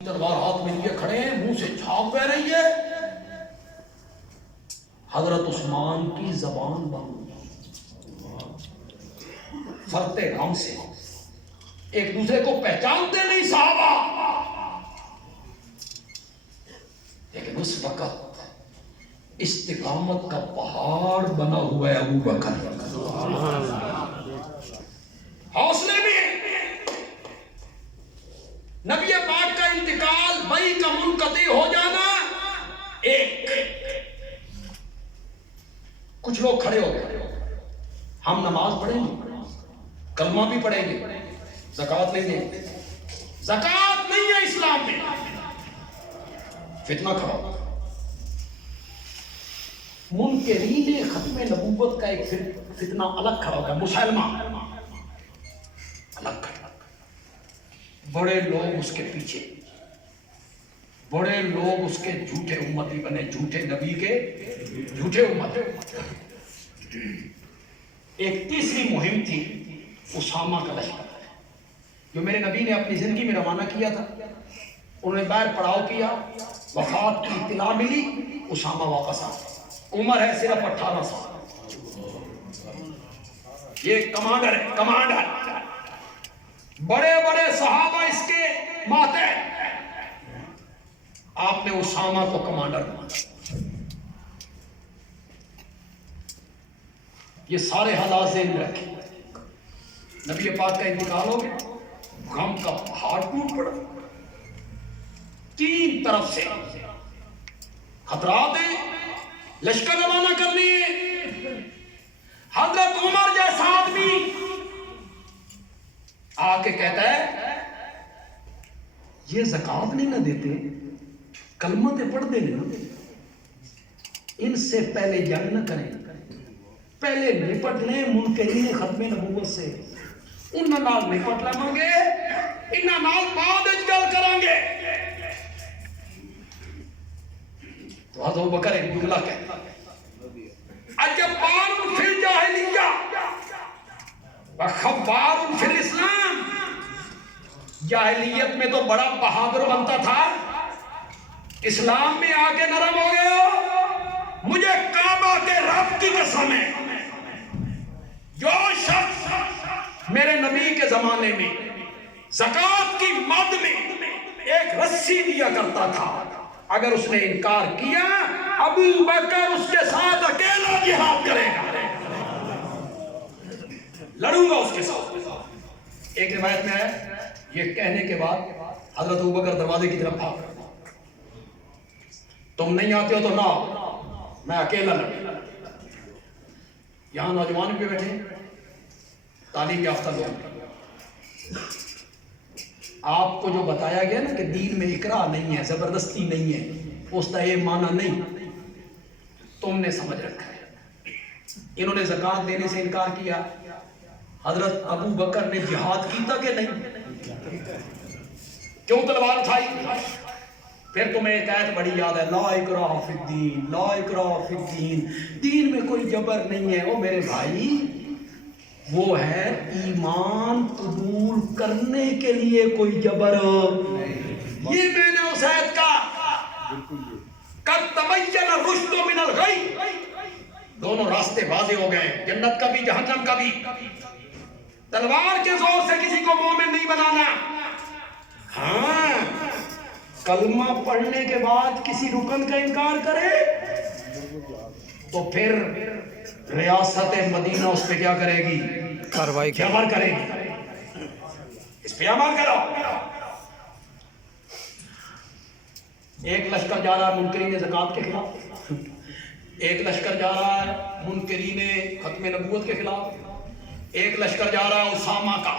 تلوار ہاتھ میں لیے کھڑے ہیں، منہ سے جھاگ بہ رہی ہے. حضرت عثمان کی زبان بند، فرتے غم سے ایک دوسرے کو پہچانتے نہیں صحابہ، لیکن اس وقت استقامت کا پہاڑ بنا ہوا ہے ابو بکر. حوصلے بھی نبی پاک کا انتقال، بئی کا منقطع ہو جانا، ایک کچھ لوگ کھڑے ہو گئے، ہم نماز پڑھیں گے، کلمہ بھی پڑھیں گے، زکوٰۃ نہیں دیں گے. زکوٰۃ نہیں ہے اسلام میں. فتنہ کھڑا ہو، منکرین ختم نبوت کا ایک فتنہ الگ کھڑا ہوگا، مسلمہ الگ کھڑا، بڑے لوگ اس کے پیچھے، بڑے لوگ اس کے جھوٹے امتی بنے، جھوٹے نبی کے جھوٹے امت. ایک تیسری مہم تھی اسامہ کا لشکر، جو میرے نبی نے اپنی زندگی میں روانہ کیا تھا. انہوں نے باہر پڑاؤ کیا، وفات کی اطلاع ملی، اسامہ واپس آ. عمر ہے صرف 18 سال، یہ کمانڈر ہے، کمانڈر. بڑے بڑے صحابہ اس کے ماتحت، آپ نے اسامہ کو کمانڈر بنایا. یہ سارے حالات ذہن میں رکھیں. نبی پاک کا انتقال ہو گیا، غم کا پہاڑ ٹوٹ پڑا، تین طرف سے خطرات ہیں، لشکر روانہ کرنی ہے. حضرت عمر جیسا آدمی آ کے کہتا ہے یہ زکوٰۃ نہیں نہ دیتے، کلمہ تے پڑھ دیں نا، ان سے پہلے جنگ نہ کریں، پہلے نپٹ لیں منکرین ختم نبوت سے. ان نال نپٹ لیں گے، ان نال بعد گل کریں گے. تو حضرت ابوبکر ایک جملہ کہتا ہے، عجبان فی الجاہلیہ وخبار فی الاسلام. جاہلیت میں تو بڑا بہادر بنتا تھا، اسلام میں آ کے نرم ہو گئے ہو. مجھے کعبہ کے رب کی قسم ہے، جو شخص میرے نبی کے زمانے میں زکوٰۃ کی مد میں ایک رسی دیا کرتا تھا، اگر اس نے انکار کیا، ابو بکر اس کے ساتھ اکیلا جہاد کرے گا، لڑوں گا اس کے ساتھ. ایک روایت میں ہے، یہ کہنے کے بعد حضرت ابوبکر دروازے کی طرف بھاگ، تم نہیں آتے ہو تو نہ آؤ، میں اکیلا لڑوں. یہاں نوجوان بھی بیٹھے، تعلیم یافتہ لوگ، آپ کو جو بتایا گیا نا کہ دین میں اکراہ نہیں ہے، زبردستی نہیں ہے، اس کا یہ معنی نہیں، تم نے سمجھ رکھا ہے. انہوں نے زکوٰۃ دینے سے انکار کیا، حضرت ابو بکر نے جہاد کیتا کہ نہیں؟ کیوں تلوار اٹھائی؟ پھر تمہیں ایک آیت بڑی یاد ہے، لا اکراہ فی الدین، لا اکراہ فی الدین، دین میں کوئی جبر نہیں ہے. او میرے بھائی، وہ ہے ایمان قبول کرنے کے لیے کوئی جبر. یہ میں نے اس آیت کا قد تبین الرشد من الغی، دونوں راستے واضح ہو گئے، جنت کا بھی جہنم کا بھی. تلوار کے زور سے کسی کو مومن نہیں بنانا. ہاں، کلمہ پڑھنے کے بعد کسی رکن کا انکار کرے تو پھر ریاست مدینہ اس پہ کیا کرے گی؟ کارروائی کرے گی. اس پہ عمل کرو. ایک لشکر جا رہا ہے منکرین زکوٰۃ کے خلاف، ایک لشکر جا رہا ہے منکرین ختم نبوت کے خلاف، ایک لشکر جا رہا ہے اسامہ کا.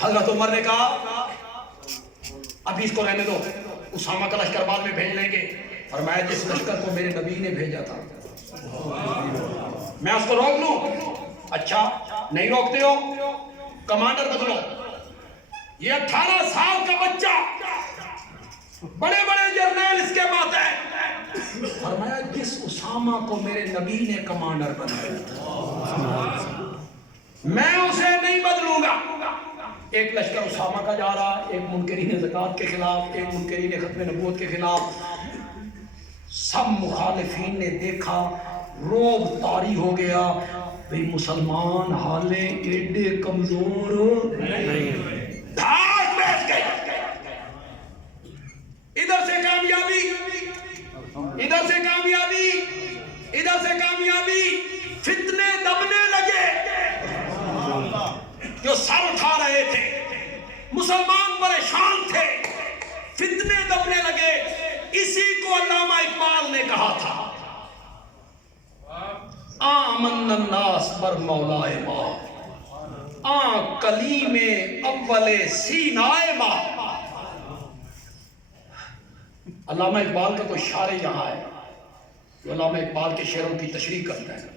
حضرت عمر نے کہا ابھی اس کو رہنے دو، اسامہ کا لشکر بعد میں بھیج لیں گے. فرمایا جس لشکر کو میرے نبی نے بھیجا تھا میں اس کو روک لوں؟ اچھا نہیں روکتے ہو، کمانڈر بدلو. یہ 18 سال کا بچہ، بڑے بڑے جرنیل اس کے بات ہے. فرمایا جس اسامہ کو میرے نبی نے کمانڈر بنایا تھا میں اسے نہیں بدلوں گا. ایک لشکر اسامہ کا جا رہا، ایک منکرین زکوٰۃ کے خلاف، ایک منکرین ختم نبوت کے خلاف. سب مخالفین نے دیکھا، روب طاری ہو گیا. بھئی مسلمان حالے ایڈے کمزور نہیں، بھاگ بیٹھ گئے. ادھر سے کامیابی، ادھر سے کامیابی، ادھر سے کامیابی. فتنے دبنے لگے. جو سر اٹھا رہے تھے مسلمان پریشان تھے، فتنے دبنے لگے. اسی کو علامہ اقبال نے کہا تھا، آمن الناس بر مولائے ما، کلیم اول سینائے ما. علامہ اقبال کا کوئی شاعر یہاں ہے جو علامہ اقبال کے شعروں کی تشریح کرتا ہے.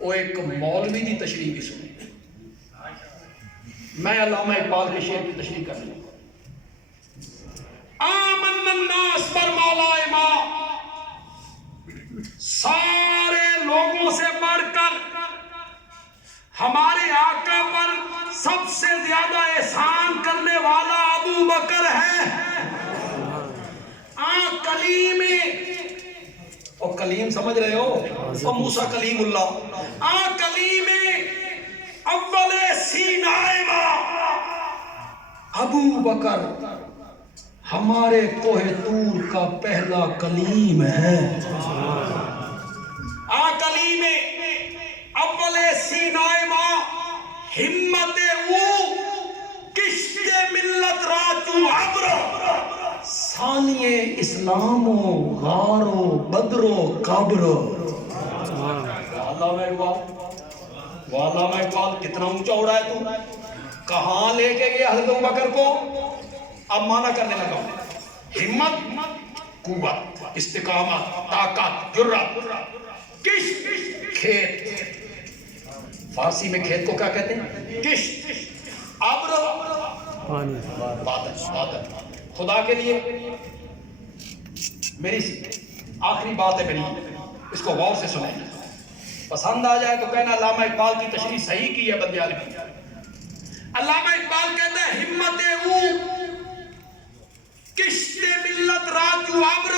وہ ایک مولوی کی تشریح بھی سنی. میں علامہ اقبال کے شعر کی تشریح کر لوں. آمن الناس بر مولائے ما، سارے لوگوں سے بڑھ کر ہمارے آقا پر سب سے زیادہ احسان کرنے والا ابو بکر ہے. کلیم، اور کلیم سمجھ رہے ہو، اور موسیٰ کلیم اللہ. کلیم اول سینائے ما، ابو بکر ہمارے کوہ طور کا پہلا کلیم ہے. کلیم اول سینائے ما، ہمت او کشت ملت راچو عبر، ثانی اسلام و غار و بدر و قبر. علامہ اقبال کتنا اونچا اڑا ہے تو، کہاں لے کے گیا حضرت ابوبکر کو. اب معنی کرنے لگا ہوں. ہمت، قوت، استقامت، طاقت، جرات. کشت، کھیت. فارسی میں کھیت کو کیا کہتے ہیں؟ کشت. ابر، بادل. خدا کے لیے میری آخری بات ہے، میری اس کو غور سے سنیں. پسند آ جائے تو کہنا علامہ اقبال کی تشریح صحیح کی ہے بندے عالم. علامہ اقبال کہتا ہے ہمت او کشت ملت راچو عبر،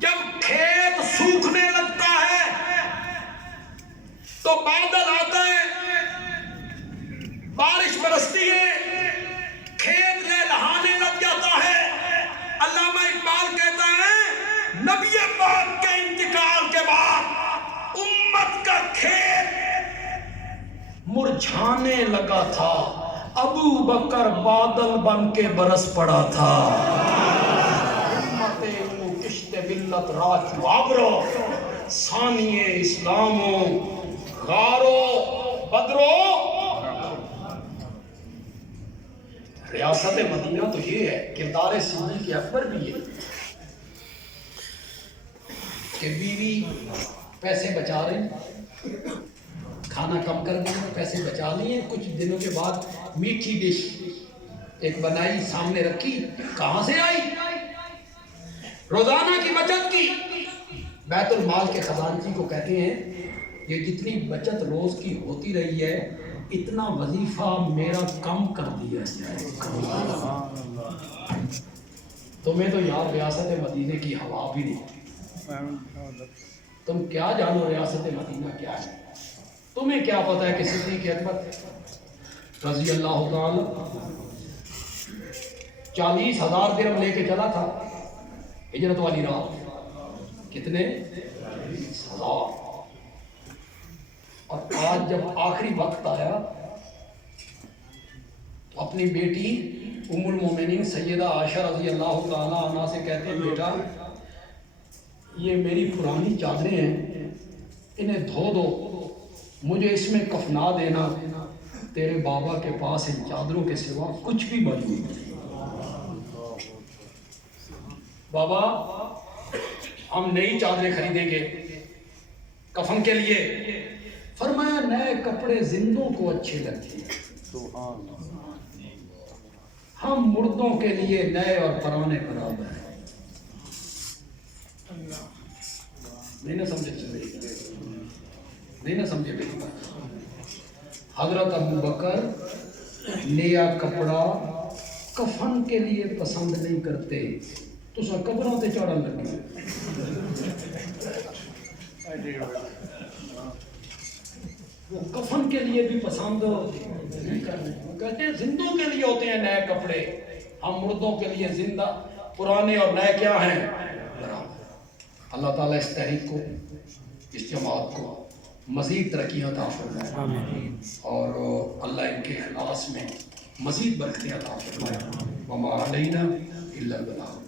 جب کھیت سوکھنے لگتا ہے تو بادل آتا ہے، بارش برستی ہے، کھیت لہلہانے لگ جاتا ہے. علامہ اقبال کہتا ہے نبی پاک کے انتقال کے بعد امت کا کھیت مرجھانے لگا تھا، ابو بکر بادل بن کے برس پڑا تھا. ہمت او کشت ملت راچو عبر، ثانی اسلام و غار و بدر و. ریاست مدینہ تو یہ ہے، کردار صدیق اکبر بھی یہ کہ بیوی پیسے بچا رہی، کھانا کم کر دیا، پیسے بچا لیے. کچھ دنوں کے بعد میٹھی ڈش ایک بنائی، سامنے رکھی. کہاں سے آئی؟ روزانہ کی بچت کی. بیت المال کے خزانچی کو کہتے ہیں یہ جتنی بچت روز کی ہوتی رہی ہے اتنا وظیفہ میرا کم کر دیا جائے. تمہیں تو یار ریاست مدینہ کی ہوا بھی نہیں، تم کیا جانو ریاست مدینہ کیا ہے. تمہیں کیا پتا ہے کہ صدیق اکبر رضی اللہ تعالی 40,000 درہم لے کے چلا تھا ہجرت والی رات. کتنے؟ 40,000. اور آج جب آخری وقت آیا تو اپنی بیٹی ام المومنین سیدہ عائشہ رضی اللہ تعالی عنہا سے کہتے ہیں بیٹا یہ میری پرانی چادریں ہیں، انہیں دھو دو، مجھے اس میں کفنا دینا، تیرے بابا کے پاس ان چادروں کے سوا کچھ بھی موجود نہیں. بابا ہم نئی چادریں خریدیں گے کفن کے لیے. فرمایا نئے کپڑے زندوں کو اچھے لگتے ہیں، ہم مردوں کے لیے نئے اور پرانے برابر ہیں. نہیں نہ سمجھے نہیں نہ سمجھے میری بات. حضرت ابو بکر نیا کپڑا کفن کے لیے پسند نہیں کرتے، تو سا قبروں تے چڑھن لگے۔ وہ کفن کے لیے بھی پسند نہیں کرتے، کہتے ہیں زندوں کے لیے ہوتے ہیں نئے کپڑے، ہم مردوں کے لیے زندہ، پرانے اور نئے کیا ہیں؟ برابر۔ اللہ تعالیٰ اس تحریک کو، اس جماعت کو مزید ترقی عطا فرمائے اور اللہ ان کے اخلاص میں مزید برکتیں عطا فرمائے۔ وما علینا الا البلاغ۔